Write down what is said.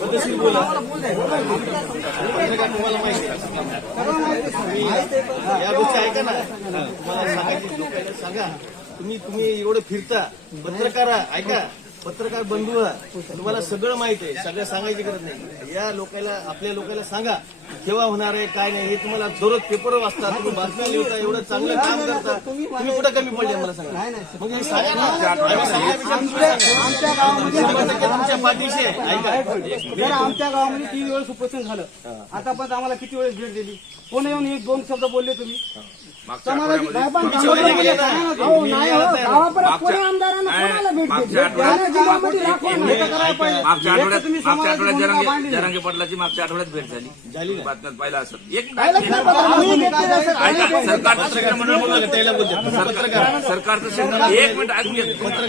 पद्धतशीर बोला तुम्हाला माहिती तुम्ही या गोष्टी ऐका ना मला सांगायची लोकांना सांगा तुम्ही तुम्ही एवढं फिरता पत्रकार ऐका पत्रकार बंधू. तुम्हाला सगळं माहिती आहे सगळं सांगायची गरज नाही. या लोकांना आपल्या लोकांना सांगा केव्हा होणार आहे काय नाही हे तुम्हाला दररोज पेपर वाचता तुम्ही बातम्या लिहिता एवढं चांगलं काम करता. तुम्ही कुठं कमी पडले मला सांगा? मग हे टक्के तुमच्या पाठीशी आहे ऐका. जर आमच्या गावामध्ये तीन वेळेस उपोषण झालं. आतापर्यंत आम्हाला किती वेळेस भेट दिली? कोण येऊन एक दोन शब्द बोलले तुम्ही? समाजाची पण आमदारांना मागच्या आठवड्यात तुम्ही मागच्या आठवड्यात जरांगे. जरांगे पाटलाची मागच्या आठवड्यात भेट झाली. झाली ना. बातम्यात पाहिलं असं. एक ऐका. सरकारचं शिष्टमंडळ सरकारचं शिष्टमंडळ एक मिनिट ऐकून घ्या.